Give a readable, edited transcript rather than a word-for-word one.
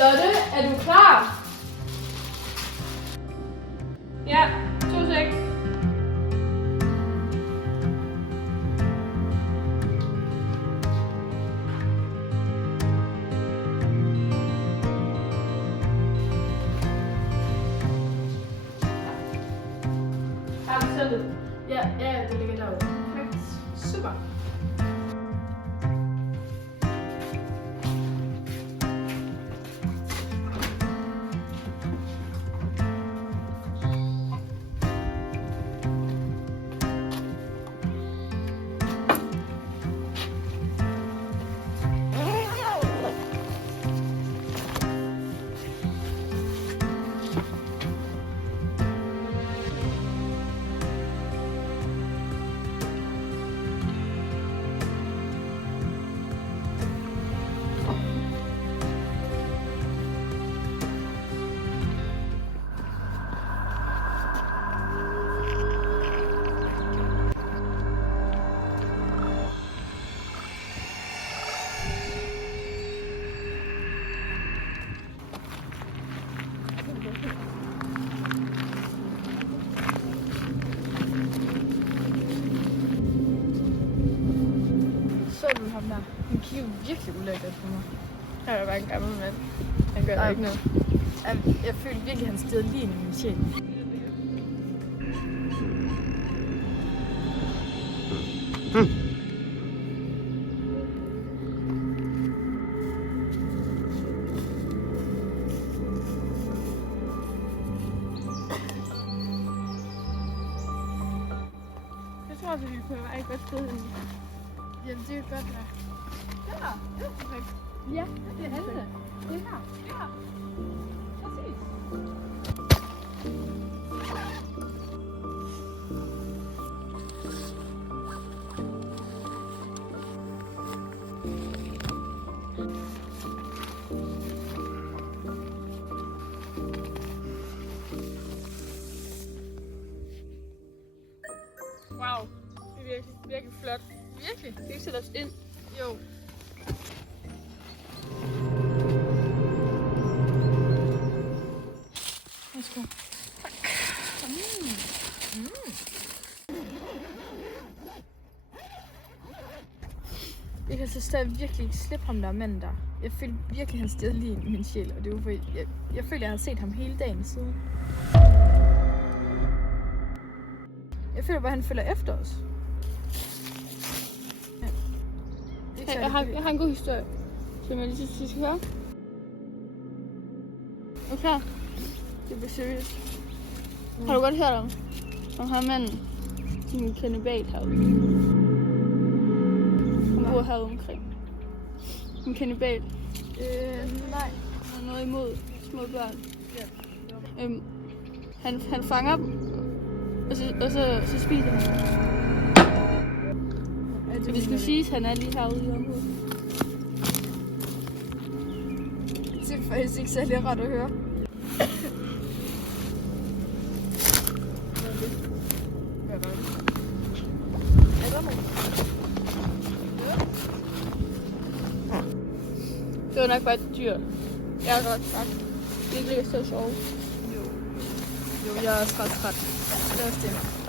Lotte, er du klar? Ja, 2 sek. Har du sættet? Ja, det ligger derude. Perfekt. Super. Så du ham der? Han kigger virkelig ulækkert på mig. Han er bare en gammel mand. Han gør ikke noget. Jeg føler virkelig, at han stirrer lige ind i min sjæl. Jeg tror også, at vi kunne være et godt sted henne. Jamen, det er godt være. Ja, det er perfekt. Ja, det er det. Det er her. Det er her. Præcis. Wow, det er virkelig, virkelig flot. Virkelig? Skal vi ikke sætte os ind? Jo. Værsgo. Jeg kan så stadig virkelig ikke slippe ham der manden der. Jeg følte virkelig, han stirrede lige ind i min sjæl, og det var fordi, jeg følte, jeg havde set ham hele dagen siden. Jeg føler bare, han følger efter os. Ja. Det er ikke Jeg har en god historie, som jeg lige synes, vi skal høre. Er du klar? Det bliver seriøst. Har du godt hørt om ham manden, som en kannibal herude? Han bor herude omkring. En kannibal. Nej. Han har noget imod små børn. Ja. Han fanger dem, og så spiser han dem. Så det skulle siges, at han er lige herude i området. Det er faktisk ikke særlig ret at høre. Det var nok bare et dyr. Jeg er godt træt. Det er ikke lige så sjovt. Jo, jeg er også ret træt. Det er også det.